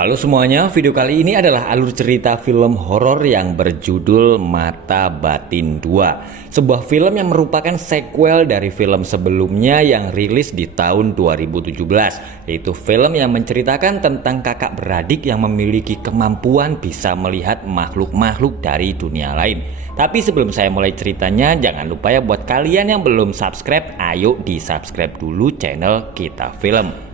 Halo semuanya, video kali ini adalah alur cerita film horor yang berjudul Mata Batin 2. Sebuah film yang merupakan sequel dari film sebelumnya yang rilis di tahun 2017, yaitu film yang menceritakan tentang kakak beradik yang memiliki kemampuan bisa melihat makhluk-makhluk dari dunia lain. Tapi sebelum saya mulai ceritanya, jangan lupa ya buat kalian yang belum subscribe, ayo di subscribe dulu channel Kita Film.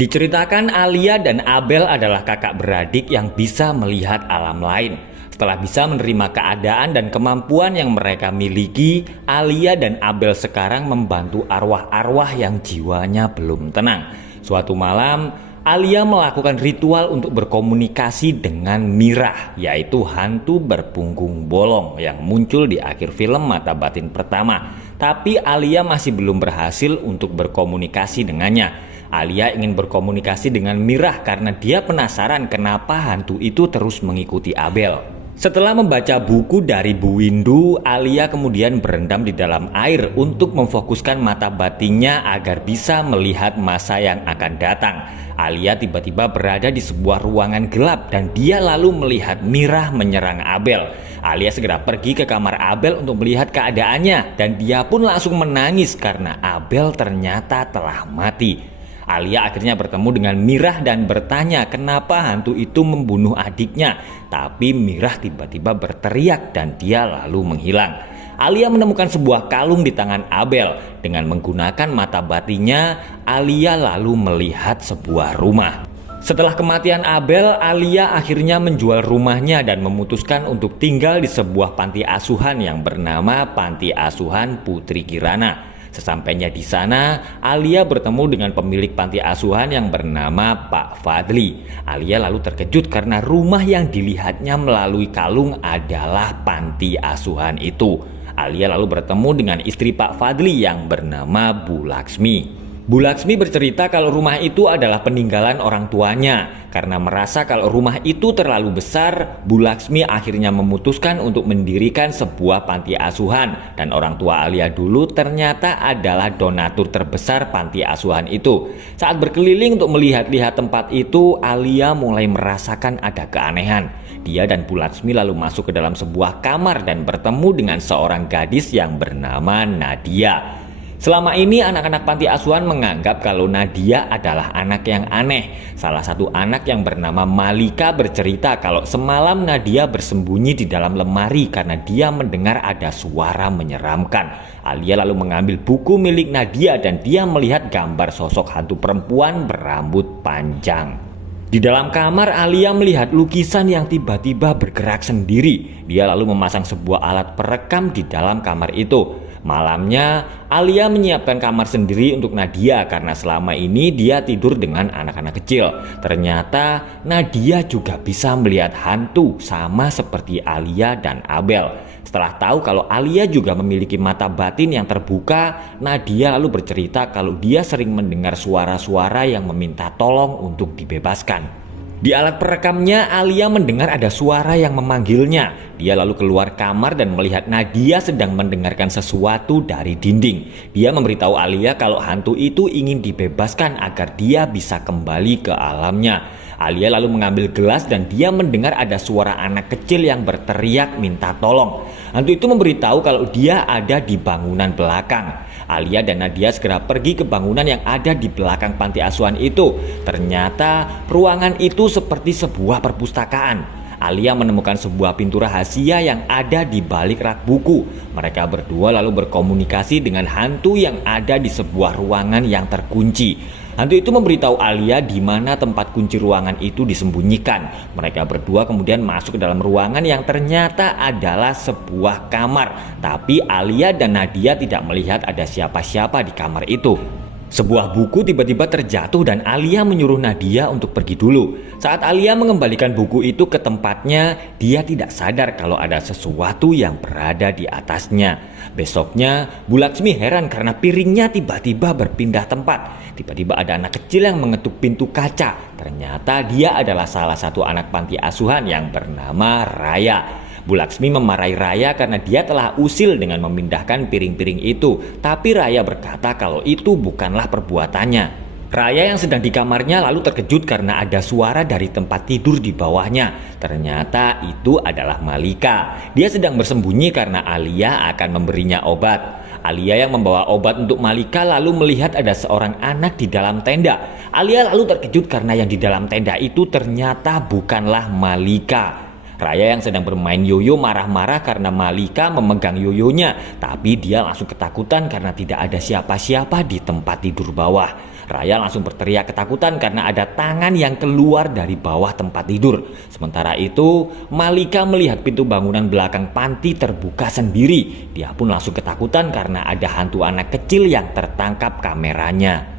Diceritakan Alia dan Abel adalah kakak beradik yang bisa melihat alam lain. Setelah bisa menerima keadaan dan kemampuan yang mereka miliki, Alia dan Abel sekarang membantu arwah-arwah yang jiwanya belum tenang. Suatu malam, Alia melakukan ritual untuk berkomunikasi dengan Mirah, yaitu hantu berpunggung bolong yang muncul di akhir film Mata Batin pertama. Tapi Alia masih belum berhasil untuk berkomunikasi dengannya. Alia ingin berkomunikasi dengan Mirah karena dia penasaran kenapa hantu itu terus mengikuti Abel. Setelah membaca buku dari Bu Windu, Alia kemudian berendam di dalam air untuk memfokuskan mata batinnya agar bisa melihat masa yang akan datang. Alia tiba-tiba berada di sebuah ruangan gelap dan dia lalu melihat Mirah menyerang Abel. Alia segera pergi ke kamar Abel untuk melihat keadaannya dan dia pun langsung menangis karena Abel ternyata telah mati. Alia akhirnya bertemu dengan Mirah dan bertanya kenapa hantu itu membunuh adiknya. Tapi Mirah tiba-tiba berteriak dan dia lalu menghilang. Alia menemukan sebuah kalung di tangan Abel. Dengan menggunakan mata batinnya, Alia lalu melihat sebuah rumah. Setelah kematian Abel, Alia akhirnya menjual rumahnya dan memutuskan untuk tinggal di sebuah panti asuhan yang bernama Panti Asuhan Putri Kirana. Sesampainya di sana, Alia bertemu dengan pemilik panti asuhan yang bernama Pak Fadli. Alia lalu terkejut karena rumah yang dilihatnya melalui kalung adalah panti asuhan itu. Alia lalu bertemu dengan istri Pak Fadli yang bernama Bu Laksmi. Bu Laksmi bercerita kalau rumah itu adalah peninggalan orang tuanya. Karena merasa kalau rumah itu terlalu besar, Bu Laksmi akhirnya memutuskan untuk mendirikan sebuah panti asuhan. Dan orang tua Alia dulu ternyata adalah donatur terbesar panti asuhan itu. Saat berkeliling untuk melihat-lihat tempat itu, Alia mulai merasakan ada keanehan. Dia dan Bu Laksmi lalu masuk ke dalam sebuah kamar dan bertemu dengan seorang gadis yang bernama Nadia. Selama ini anak-anak panti asuhan menganggap kalau Nadia adalah anak yang aneh. Salah satu anak yang bernama Malika bercerita kalau semalam Nadia bersembunyi di dalam lemari karena dia mendengar ada suara menyeramkan. Alia lalu mengambil buku milik Nadia dan dia melihat gambar sosok hantu perempuan berambut panjang. Di dalam kamar, Alia melihat lukisan yang tiba-tiba bergerak sendiri. Dia lalu memasang sebuah alat perekam di dalam kamar itu. Malamnya, Alia menyiapkan kamar sendiri untuk Nadia karena selama ini dia tidur dengan anak-anak kecil. Ternyata Nadia juga bisa melihat hantu sama seperti Alia dan Abel. Setelah tahu kalau Alia juga memiliki mata batin yang terbuka, Nadia lalu bercerita kalau dia sering mendengar suara-suara yang meminta tolong untuk dibebaskan. Di alat perekamnya, Alia mendengar ada suara yang memanggilnya. Dia lalu keluar kamar dan melihat Nadia sedang mendengarkan sesuatu dari dinding. Dia memberitahu Alia kalau hantu itu ingin dibebaskan agar dia bisa kembali ke alamnya. Alia lalu mengambil gelas dan dia mendengar ada suara anak kecil yang berteriak minta tolong. Hantu itu memberitahu kalau dia ada di bangunan belakang. Alia dan Nadia segera pergi ke bangunan yang ada di belakang panti asuhan itu. Ternyata ruangan itu seperti sebuah perpustakaan. Alia menemukan sebuah pintu rahasia yang ada di balik rak buku. Mereka berdua lalu berkomunikasi dengan hantu yang ada di sebuah ruangan yang terkunci. Hantu itu memberitahu Alia di mana tempat kunci ruangan itu disembunyikan. Mereka berdua kemudian masuk ke dalam ruangan yang ternyata adalah sebuah kamar. Tapi Alia dan Nadia tidak melihat ada siapa-siapa di kamar itu. Sebuah buku tiba-tiba terjatuh dan Alia menyuruh Nadia untuk pergi dulu. Saat Alia mengembalikan buku itu ke tempatnya, dia tidak sadar kalau ada sesuatu yang berada di atasnya. Besoknya, Bu Laksmi heran karena piringnya tiba-tiba berpindah tempat. Tiba-tiba ada anak kecil yang mengetuk pintu kaca. Ternyata dia adalah salah satu anak panti asuhan yang bernama Raya. Bu Laksmi memarahi Raya karena dia telah usil dengan memindahkan piring-piring itu. Tapi Raya berkata kalau itu bukanlah perbuatannya. Raya yang sedang di kamarnya lalu terkejut karena ada suara dari tempat tidur di bawahnya. Ternyata itu adalah Malika. Dia sedang bersembunyi karena Alia akan memberinya obat. Alia yang membawa obat untuk Malika lalu melihat ada seorang anak di dalam tenda. Alia lalu terkejut karena yang di dalam tenda itu ternyata bukanlah Malika. Raya yang sedang bermain yoyo marah-marah karena Malika memegang yoyonya, tapi dia langsung ketakutan karena tidak ada siapa-siapa di tempat tidur bawah. Raya langsung berteriak ketakutan karena ada tangan yang keluar dari bawah tempat tidur. Sementara itu, Malika melihat pintu bangunan belakang panti terbuka sendiri. Dia pun langsung ketakutan karena ada hantu anak kecil yang tertangkap kameranya.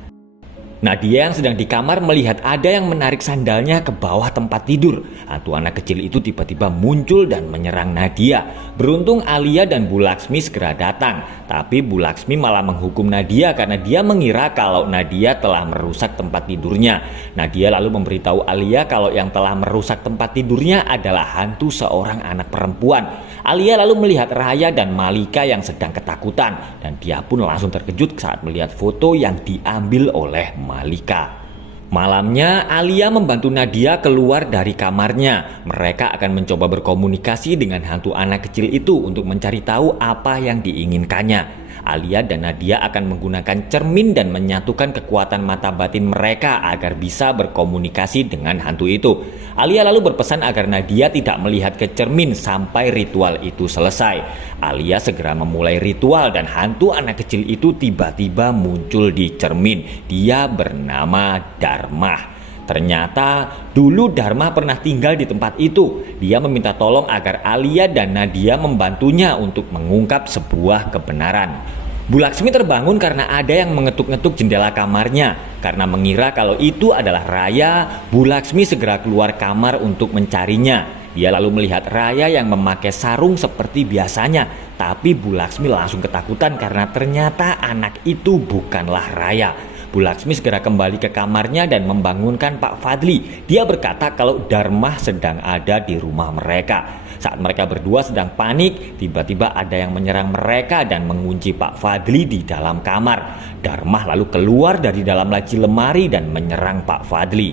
Nadia yang sedang di kamar melihat ada yang menarik sandalnya ke bawah tempat tidur. Hantu anak kecil itu tiba-tiba muncul dan menyerang Nadia. Beruntung Alia dan Bu Laksmi segera datang. Tapi Bu Laksmi malah menghukum Nadia karena dia mengira kalau Nadia telah merusak tempat tidurnya. Nadia lalu memberitahu Alia kalau yang telah merusak tempat tidurnya adalah hantu seorang anak perempuan. Alia lalu melihat Raya dan Malika yang sedang ketakutan dan dia pun langsung terkejut saat melihat foto yang diambil oleh Malika. Malamnya Alia membantu Nadia keluar dari kamarnya. Mereka akan mencoba berkomunikasi dengan hantu anak kecil itu untuk mencari tahu apa yang diinginkannya. Alia dan Nadia akan menggunakan cermin dan menyatukan kekuatan mata batin mereka agar bisa berkomunikasi dengan hantu itu. Alia lalu berpesan agar Nadia tidak melihat ke cermin sampai ritual itu selesai. Alia segera memulai ritual dan hantu anak kecil itu tiba-tiba muncul di cermin. Dia bernama Dharma. Ternyata dulu Dharma pernah tinggal di tempat itu. Dia meminta tolong agar Alia dan Nadia membantunya untuk mengungkap sebuah kebenaran. Bu Laksmi terbangun karena ada yang mengetuk-ngetuk jendela kamarnya. Karena mengira kalau itu adalah Raya, Bu Laksmi segera keluar kamar untuk mencarinya. Dia lalu melihat Raya yang memakai sarung seperti biasanya. Tapi Bu Laksmi langsung ketakutan karena ternyata anak itu bukanlah Raya. Bu Laksmi segera kembali ke kamarnya dan membangunkan Pak Fadli. Dia berkata kalau Dharma sedang ada di rumah mereka. Saat mereka berdua sedang panik, tiba-tiba ada yang menyerang mereka dan mengunci Pak Fadli di dalam kamar. Dharma lalu keluar dari dalam laci lemari dan menyerang Pak Fadli.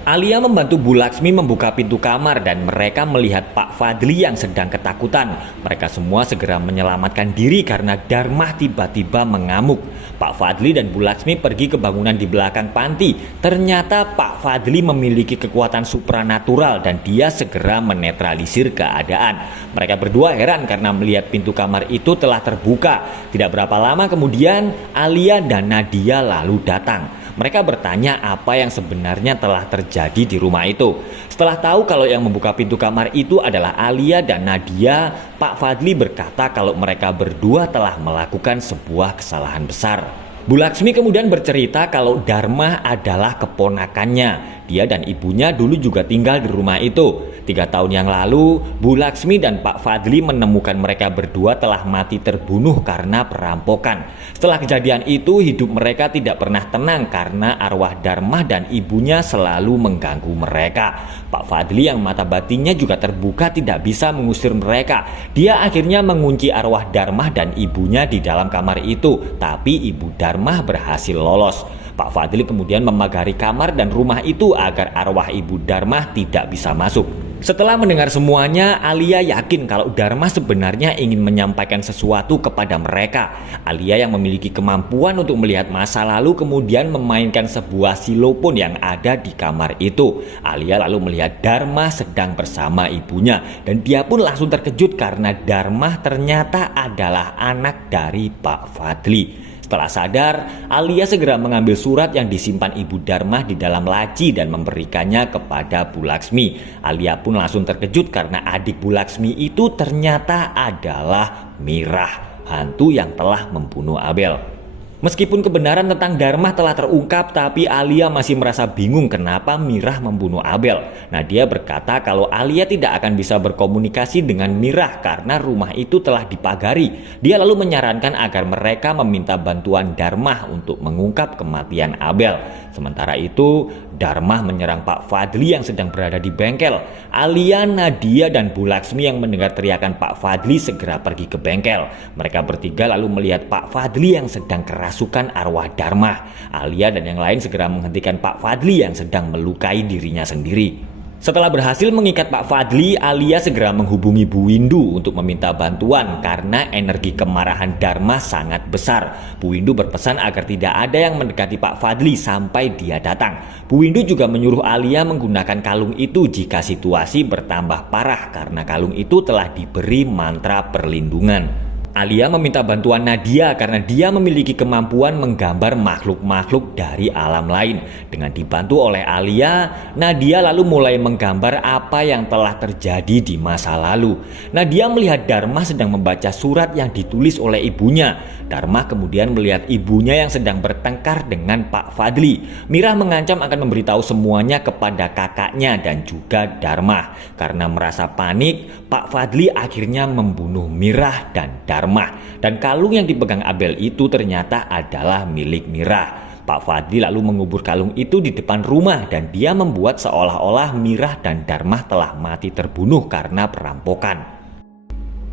Alia membantu Bu Laksmi membuka pintu kamar dan mereka melihat Pak Fadli yang sedang ketakutan. Mereka semua segera menyelamatkan diri karena Dharma tiba-tiba mengamuk. Pak Fadli dan Bu Laksmi pergi ke bangunan di belakang panti. Ternyata Pak Fadli memiliki kekuatan supranatural dan dia segera menetralisir keadaan. Mereka berdua heran karena melihat pintu kamar itu telah terbuka. Tidak berapa lama kemudian Alia dan Nadia lalu datang. Mereka bertanya apa yang sebenarnya telah terjadi di rumah itu. Setelah tahu kalau yang membuka pintu kamar itu adalah Alia dan Nadia, Pak Fadli berkata kalau mereka berdua telah melakukan sebuah kesalahan besar. Bu Laksmi kemudian bercerita kalau Dharma adalah keponakannya. Dia dan ibunya dulu juga tinggal di rumah itu. 3 tahun yang lalu, Bu Laksmi dan Pak Fadli menemukan mereka berdua telah mati terbunuh karena perampokan. Setelah kejadian itu, hidup mereka tidak pernah tenang karena arwah Dharma dan ibunya selalu mengganggu mereka. Pak Fadli yang mata batinnya juga terbuka tidak bisa mengusir mereka. Dia akhirnya mengunci arwah Dharma dan ibunya di dalam kamar itu, tapi ibu Dharma berhasil lolos. Pak Fadli kemudian memagari kamar dan rumah itu agar arwah ibu Dharma tidak bisa masuk. Setelah mendengar semuanya, Alia yakin kalau Dharma sebenarnya ingin menyampaikan sesuatu kepada mereka. Alia yang memiliki kemampuan untuk melihat masa lalu kemudian memainkan sebuah silopon yang ada di kamar itu. Alia lalu melihat Dharma sedang bersama ibunya dan dia pun langsung terkejut karena Dharma ternyata adalah anak dari Pak Fadli. Setelah sadar, Alia segera mengambil surat yang disimpan ibu Dharma di dalam laci dan memberikannya kepada Bu Laksmi. Alia pun langsung terkejut karena adik Bu Laksmi itu ternyata adalah Mirah, hantu yang telah membunuh Abel. Meskipun kebenaran tentang Dharma telah terungkap, tapi Alia masih merasa bingung kenapa Mirah membunuh Abel. Nadia berkata kalau Alia tidak akan bisa berkomunikasi dengan Mirah karena rumah itu telah dipagari. Dia lalu menyarankan agar mereka meminta bantuan Dharma untuk mengungkap kematian Abel. Sementara itu, Dharma menyerang Pak Fadli yang sedang berada di bengkel. Alia, Nadia, dan Bu Laksmi yang mendengar teriakan Pak Fadli segera pergi ke bengkel. Mereka bertiga lalu melihat Pak Fadli yang sedang keras kerasukan arwah Dharma. Alia dan yang lain segera menghentikan Pak Fadli yang sedang melukai dirinya sendiri. Setelah berhasil mengikat Pak Fadli, Alia segera menghubungi Bu Windu untuk meminta bantuan karena energi kemarahan Dharma sangat besar. Bu Windu berpesan agar tidak ada yang mendekati Pak Fadli sampai dia datang. Bu Windu juga menyuruh Alia menggunakan kalung itu jika situasi bertambah parah karena kalung itu telah diberi mantra perlindungan. Alia meminta bantuan Nadia karena dia memiliki kemampuan menggambar makhluk-makhluk dari alam lain. Dengan dibantu oleh Alia, Nadia lalu mulai menggambar apa yang telah terjadi di masa lalu. Nadia melihat Dharma sedang membaca surat yang ditulis oleh ibunya. Dharma kemudian melihat ibunya yang sedang bertengkar dengan Pak Fadli. Mirah mengancam akan memberitahu semuanya kepada kakaknya dan juga Dharma. Karena merasa panik, Pak Fadli akhirnya membunuh Mirah dan Dharma. Dan kalung yang dipegang Abel itu ternyata adalah milik Mirah. Pak Fadli lalu mengubur kalung itu di depan rumah dan dia membuat seolah-olah Mirah dan Dharma telah mati terbunuh karena perampokan.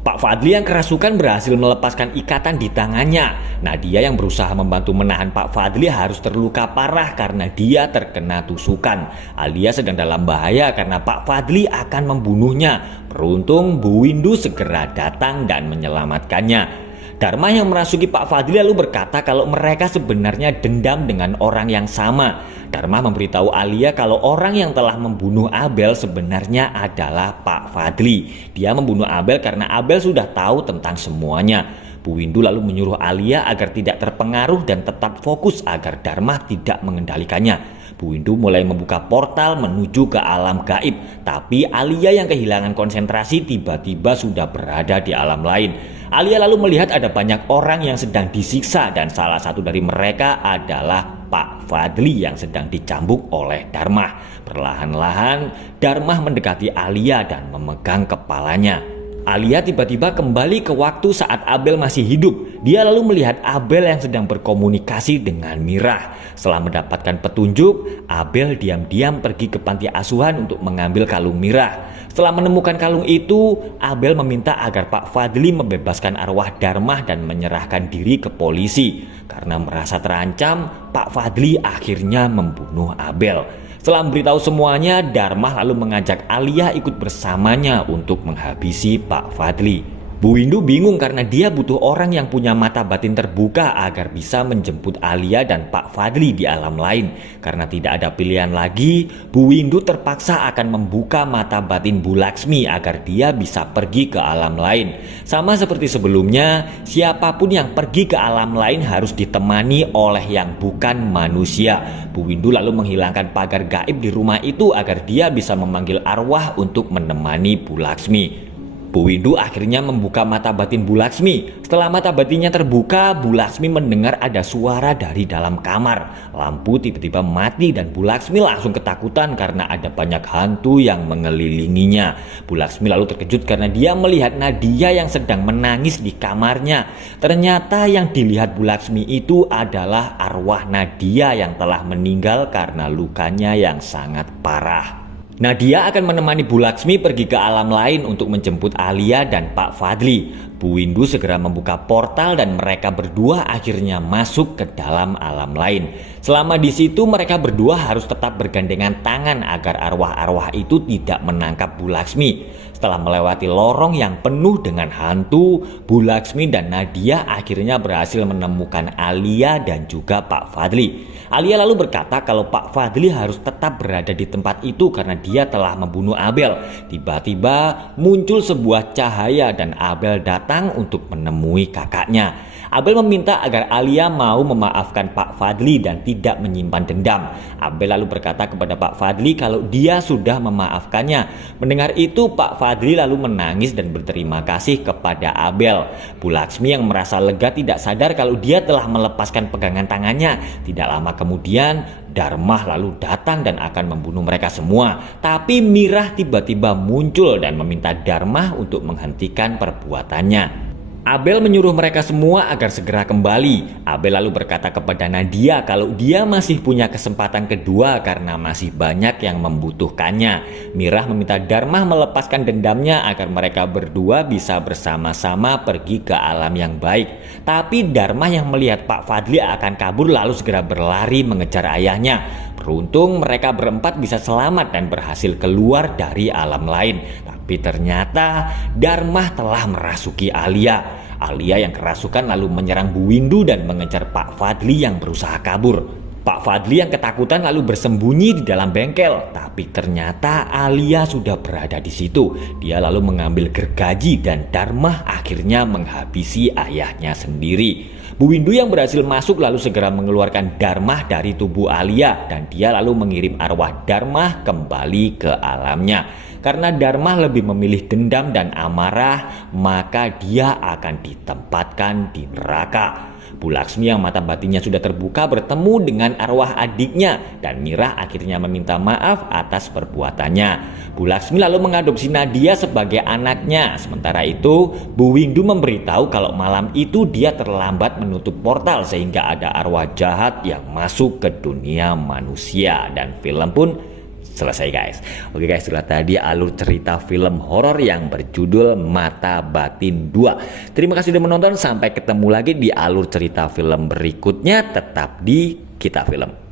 Pak Fadli yang kerasukan berhasil melepaskan ikatan di tangannya. Nadia yang berusaha membantu menahan Pak Fadli harus terluka parah karena dia terkena tusukan. Alia sedang dalam bahaya karena Pak Fadli akan membunuhnya. Beruntung Bu Windu segera datang dan menyelamatkannya. Dharma yang merasuki Pak Fadli lalu berkata kalau mereka sebenarnya dendam dengan orang yang sama. Dharma memberitahu Alia kalau orang yang telah membunuh Abel sebenarnya adalah Pak Fadli. Dia membunuh Abel karena Abel sudah tahu tentang semuanya. Bu Windu lalu menyuruh Alia agar tidak terpengaruh dan tetap fokus agar Dharma tidak mengendalikannya. Bu Windu mulai membuka portal menuju ke alam gaib. Tapi Alia yang kehilangan konsentrasi tiba-tiba sudah berada di alam lain. Alia lalu melihat ada banyak orang yang sedang disiksa dan salah satu dari mereka adalah Pak Fadli yang sedang dicambuk oleh Dharma. Perlahan-lahan Dharma mendekati Alia dan memegang kepalanya. Alia tiba-tiba kembali ke waktu saat Abel masih hidup. Dia lalu melihat Abel yang sedang berkomunikasi dengan Mirah. Setelah mendapatkan petunjuk, Abel diam-diam pergi ke panti asuhan untuk mengambil kalung Mirah. Setelah menemukan kalung itu, Abel meminta agar Pak Fadli membebaskan arwah Dharma dan menyerahkan diri ke polisi. Karena merasa terancam, Pak Fadli akhirnya membunuh Abel. Setelah memberitahu semuanya, Dharma lalu mengajak Alia ikut bersamanya untuk menghabisi Pak Fadli. Bu Windu bingung karena dia butuh orang yang punya mata batin terbuka agar bisa menjemput Alia dan Pak Fadli di alam lain. Karena tidak ada pilihan lagi, Bu Windu terpaksa akan membuka mata batin Bu Laksmi agar dia bisa pergi ke alam lain. Sama seperti sebelumnya, siapapun yang pergi ke alam lain harus ditemani oleh yang bukan manusia. Bu Windu lalu menghilangkan pagar gaib di rumah itu agar dia bisa memanggil arwah untuk menemani Bu Laksmi. Bu Windu akhirnya membuka mata batin Bu Laksmi. Setelah mata batinnya terbuka, Bu Laksmi mendengar ada suara dari dalam kamar. Lampu tiba-tiba mati dan Bu Laksmi langsung ketakutan karena ada banyak hantu yang mengelilinginya. Bu Laksmi lalu terkejut karena dia melihat Nadia yang sedang menangis di kamarnya. Ternyata yang dilihat Bu Laksmi itu adalah arwah Nadia yang telah meninggal karena lukanya yang sangat parah. Nadia akan menemani Bu Laksmi pergi ke alam lain untuk menjemput Alia dan Pak Fadli. Bu Windu segera membuka portal dan mereka berdua akhirnya masuk ke dalam alam lain. Selama di situ mereka berdua harus tetap bergandengan tangan agar arwah-arwah itu tidak menangkap Bu Laksmi. Setelah melewati lorong yang penuh dengan hantu, Bu Laksmi dan Nadia akhirnya berhasil menemukan Alia dan juga Pak Fadli. Alia lalu berkata kalau Pak Fadli harus tetap berada di tempat itu karena dia telah membunuh Abel. Tiba-tiba muncul sebuah cahaya dan Abel datang untuk menemui kakaknya. Abel meminta agar Alia mau memaafkan Pak Fadli dan tidak menyimpan dendam. Abel lalu berkata kepada Pak Fadli kalau dia sudah memaafkannya. Mendengar itu Pak Fadli lalu menangis dan berterima kasih kepada Abel. Bu Laksmi yang merasa lega tidak sadar kalau dia telah melepaskan pegangan tangannya. Tidak lama kemudian Dharma lalu datang dan akan membunuh mereka semua. Tapi Mirah tiba-tiba muncul dan meminta Dharma untuk menghentikan perbuatannya. Abel menyuruh mereka semua agar segera kembali. Abel lalu berkata kepada Nadia kalau dia masih punya kesempatan kedua karena masih banyak yang membutuhkannya. Mirah meminta Darmah melepaskan dendamnya agar mereka berdua bisa bersama-sama pergi ke alam yang baik. Tapi Darmah yang melihat Pak Fadli akan kabur lalu segera berlari mengejar ayahnya. Beruntung mereka berempat bisa selamat dan berhasil keluar dari alam lain. Tapi ternyata Darmah telah merasuki Alia. Alia yang kerasukan lalu menyerang Bu Windu dan mengejar Pak Fadli yang berusaha kabur. Pak Fadli yang ketakutan lalu bersembunyi di dalam bengkel. Tapi ternyata Alia sudah berada di situ. Dia lalu mengambil gergaji dan Darmah akhirnya menghabisi ayahnya sendiri. Bu Windu yang berhasil masuk lalu segera mengeluarkan Darmah dari tubuh Alia dan dia lalu mengirim arwah Darmah kembali ke alamnya. Karena Darmah lebih memilih dendam dan amarah, maka dia akan ditempatkan di neraka. Bu Laksmi yang mata batinnya sudah terbuka bertemu dengan arwah adiknya dan Mirah akhirnya meminta maaf atas perbuatannya. Bu Laksmi lalu mengadopsi Nadia sebagai anaknya. Sementara itu, Bu Windu memberitahu kalau malam itu dia terlambat menutup portal sehingga ada arwah jahat yang masuk ke dunia manusia dan film pun selesai guys. Oke guys, itulah tadi alur cerita film horor yang berjudul Mata Batin 2. Terima kasih sudah menonton, sampai ketemu lagi di alur cerita film berikutnya, tetap di Kita Film.